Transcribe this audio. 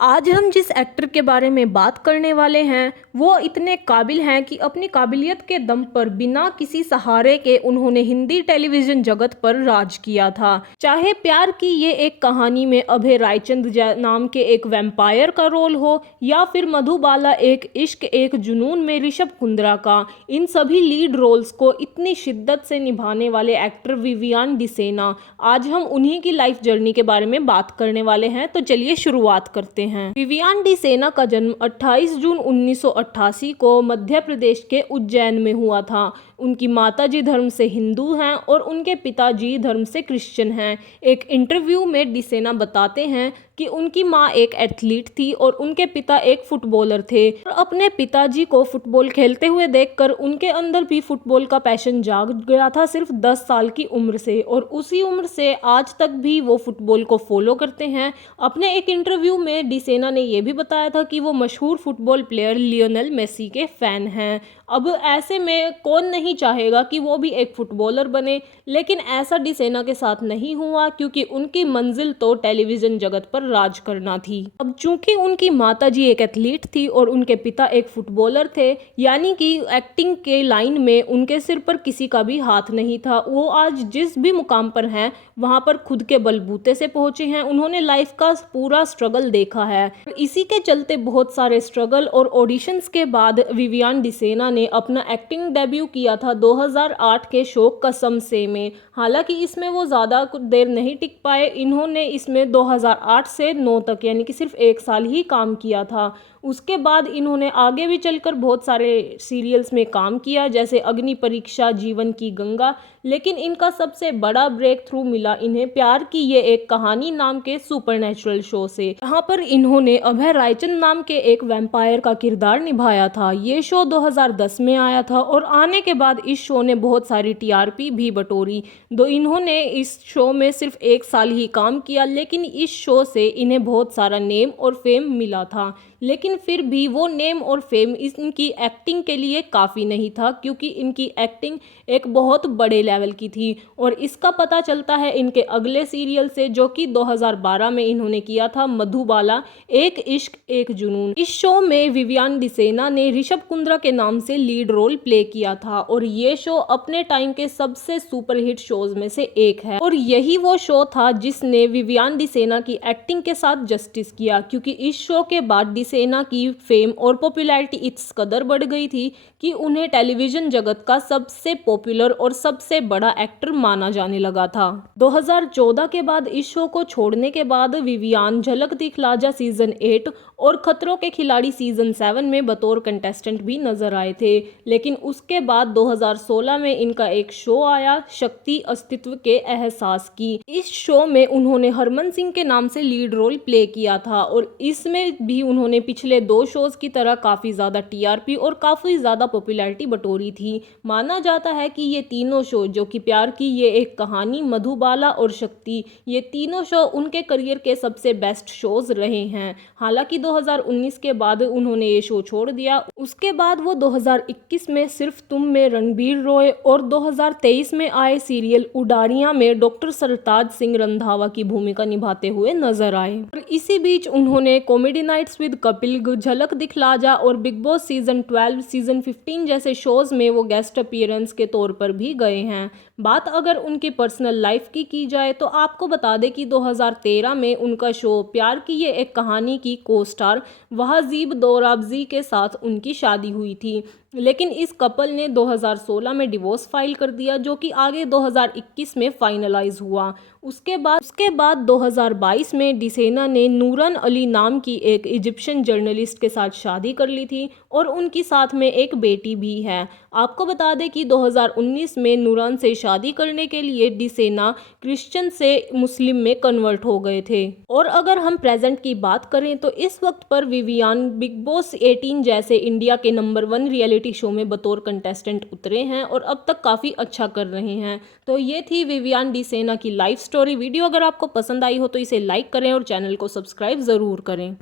आज हम जिस एक्टर के बारे में बात करने वाले हैं वो इतने काबिल हैं कि अपनी काबिलियत के दम पर बिना किसी सहारे के उन्होंने हिंदी टेलीविज़न जगत पर राज किया था। चाहे प्यार की ये एक कहानी में अभय रायचंद नाम के एक वैम्पायर का रोल हो या फिर मधुबाला एक इश्क एक जुनून में ऋषभ कुंद्रा का, इन सभी लीड रोल्स को इतनी शिद्दत से निभाने वाले एक्टर विवियान डिसेना, आज हम उन्हीं की लाइफ जर्नी के बारे में बात करने वाले हैं। तो चलिए शुरुआत करते हैं। विवियान डिसेना का जन्म 28 जून 1988 को मध्य प्रदेश के उज्जैन में हुआ था। उनकी माताजी धर्म से हिंदू हैं और उनके पिताजी धर्म से क्रिश्चियन हैं। एक इंटरव्यू में डिसेना बताते हैं कि उनकी माँ एक एथलीट थी और उनके पिता एक फुटबॉलर थे और अपने पिताजी को फुटबॉल खेलते हुए देखकर उनके अंदर भी फुटबॉल का पैशन जाग गया था सिर्फ 10 साल की उम्र से, और उसी उम्र से आज तक भी वो फुटबॉल को फॉलो करते हैं। अपने एक इंटरव्यू में डिसेना ने यह भी बताया था कि वो मशहूर फुटबॉल प्लेयर लियोनेल मेसी के फैन हैं। अब ऐसे में कौन नहीं चाहेगा कि वो भी एक फुटबॉलर बने, लेकिन ऐसा डिसेना के साथ नहीं हुआ क्योंकि उनकी मंजिल तो टेलीविज़न जगत पर राज करना थी। अब चूंकि उनकी माताजी एक एथलीट थी और उनके पिता एक फुटबॉलर थे, यानी कि एक्टिंग के लाइन में उनके सिर पर किसी का भी हाथ नहीं था। वो आज जिस भी मुकाम पर हैं वहाँ पर खुद के बलबूते से पहुँचे हैं। उन्होंने लाइफ का पूरा स्ट्रगल देखा है। इसी के चलते बहुत सारे स्ट्रगल और ऑडिशंस के बाद विवियान डिसेना ने अपना एक्टिंग डेब्यू किया था 2008 के शो कसम से में। हालांकि इसमें वो ज़्यादा देर नहीं टिक पाए। इन्होंने इसमें 2008 से 9 तक यानी कि सिर्फ 1 साल ही काम किया था। उसके बाद इन्होंने आगे भी चलकर बहुत सारे सीरियल्स में काम किया जैसे अग्नि परीक्षा, जीवन की गंगा, लेकिन इनका सबसे बड़ा ब्रेक थ्रू मिला इन्हें प्यार की ये एक कहानी नाम के सुपरनैचुरल शो से, जहाँ पर इन्होंने अभय रायचंद नाम के एक वैम्पायर का किरदार निभाया था। ये शो 2010 में आया था और आने के बाद इस शो ने बहुत सारी टीआरपी भी बटोरी। दो इन्होंने इस शो में सिर्फ 1 साल ही काम किया, लेकिन इस शो से इन्हें बहुत सारा नेम और फेम मिला था। लेकिन फिर भी वो नेम और फेम इनकी एक्टिंग के लिए काफ़ी नहीं था क्योंकि इनकी एक्टिंग एक बहुत बड़े लेवल की थी, और इसका पता चलता है इनके अगले सीरियल से जो कि 2012 में इन्होंने किया था, मधुबाला एक इश्क एक जुनून। इस शो में विवियान डिसेना ने ऋषभ कुंद्रा के नाम से लीड रोल प्ले किया था और ये शो अपने टाइम के सबसे सुपरहिट शोज में से एक है, और यही वो शो था जिसने विवियान डिसेना की एक्टिंग के साथ जस्टिस किया क्योंकि इस शो के बाद डिसेना की फेम और पॉपुलैरिटी इस कदर बढ़ गई थी कि उन्हें टेलीविजन जगत का सबसे पॉपुलर और सबसे बड़ा एक्टर माना जाने लगा था। 2014 के बाद इस शो को छोड़ने के बाद विवियान झलक दिखला जा सीजन 8 और खतरों के खिलाड़ी सीजन 7 में बतौर कंटेस्टेंट भी नजर आए थे, लेकिन उसके बाद 2016 में इनका एक शो आया, शक्ति अस्तित्व के एहसास की। इस शो में उन्होंने हरमन सिंह के नाम से लीड रोल प्ले किया था और इसमें भी उन्होंने पिछले 2 शोज की तरह काफ़ी ज़्यादा टीआरपी और काफ़ी ज़्यादा पॉपुलैरिटी बटोरी थी। माना जाता है कि ये तीनों शो जो कि प्यार की ये एक कहानी, मधुबाला और शक्ति, ये तीनों शो उनके करियर के सबसे बेस्ट शोज रहे हैं। हालांकि 2019 के बाद उन्होंने ये शो छोड़ दिया। उसके बाद वो 2021 में सिर्फ तुम में रणबीर रॉय और 2023 में आए सीरियल उडारियां में डॉक्टर सरताज सिंह रंधावा की भूमिका निभाते हुए नजर आए। और इसी बीच उन्होंने कॉमेडी नाइट्स विद कपिल, झलक दिखला जा और बिग बॉस सीजन 12, सीजन 15 जैसे शोज में वो गेस्ट अपीयरेंस के तौर पर भी गए हैं। बात अगर उनकी पर्सनल लाइफ की जाए तो आपको बता दें कि 2013 में उनका शो प्यार की ये एक कहानी की को स्टार वहाजीब दोराबजी के साथ उनकी शादी हुई थी, लेकिन इस कपल ने 2016 में डिवोर्स फाइल कर दिया जो कि आगे 2021 में फाइनलाइज हुआ। उसके बाद 2022 में डिसेना ने नूरन अली नाम की एक इजिप्शियन जर्नलिस्ट के साथ शादी कर ली थी और उनकी साथ में एक बेटी भी है। आपको बता दें कि 2019 में नूरन से शादी करने के लिए डिसेना क्रिश्चियन से मुस्लिम में कन्वर्ट हो गए थे। और अगर हम प्रेजेंट की बात करें तो इस वक्त पर विवियान बिग बॉस 18 जैसे इंडिया के नंबर 1 रियलिटी शो में बतौर कंटेस्टेंट उतरे हैं और अब तक काफ़ी अच्छा कर रहे हैं। तो ये थी विवियान डिसेना की लाइफ स्टोरी। वीडियो अगर आपको पसंद आई हो तो इसे लाइक करें और चैनल को सब्सक्राइब ज़रूर करें।